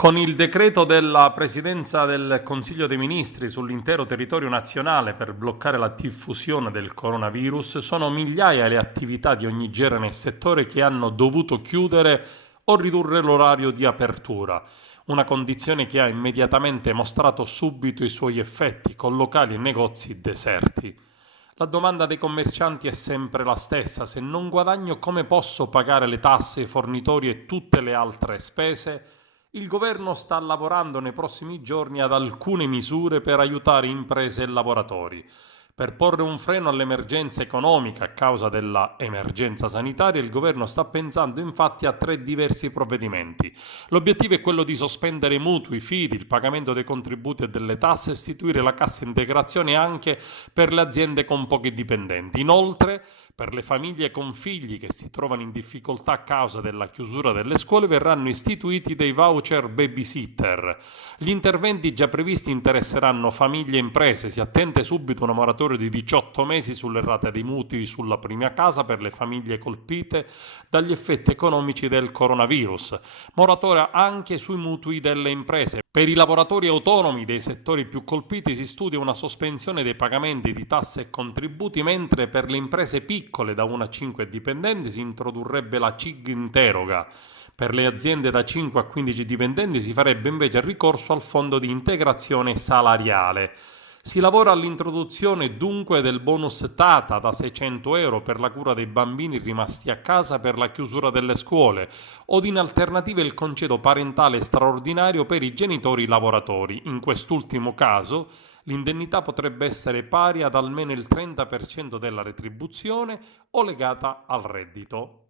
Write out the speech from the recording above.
Con il decreto della Presidenza del Consiglio dei Ministri sull'intero territorio nazionale per bloccare la diffusione del coronavirus, sono migliaia le attività di ogni genere nel settore che hanno dovuto chiudere o ridurre l'orario di apertura, una condizione che ha immediatamente mostrato subito i suoi effetti con locali e negozi deserti. La domanda dei commercianti è sempre la stessa: se non guadagno come posso pagare le tasse, i fornitori e tutte le altre spese? Il governo sta lavorando nei prossimi giorni ad alcune misure per aiutare imprese e lavoratori. Per porre un freno all'emergenza economica a causa della emergenza sanitaria, il governo sta pensando infatti a tre diversi provvedimenti. L'obiettivo è quello di sospendere i mutui, fidi, il pagamento dei contributi e delle tasse e istituire la cassa integrazione anche per le aziende con pochi dipendenti. Inoltre, per le famiglie con figli che si trovano in difficoltà a causa della chiusura delle scuole verranno istituiti dei voucher babysitter. Gli interventi già previsti interesseranno famiglie e imprese. Si attende subito una moratoria di 18 mesi sulle rate dei mutui sulla prima casa per le famiglie colpite dagli effetti economici del coronavirus. Moratoria anche sui mutui delle imprese. Per i lavoratori autonomi dei settori più colpiti si studia una sospensione dei pagamenti di tasse e contributi, mentre per le imprese piccole da 1 a 5 dipendenti si introdurrebbe la CIG interoga. Per le aziende da 5 a 15 dipendenti si farebbe invece ricorso al fondo di integrazione salariale. Si lavora all'introduzione dunque del bonus Tata da 600 euro per la cura dei bambini rimasti a casa per la chiusura delle scuole o in alternativa il congedo parentale straordinario per i genitori lavoratori. In quest'ultimo caso l'indennità potrebbe essere pari ad almeno il 30% della retribuzione o legata al reddito.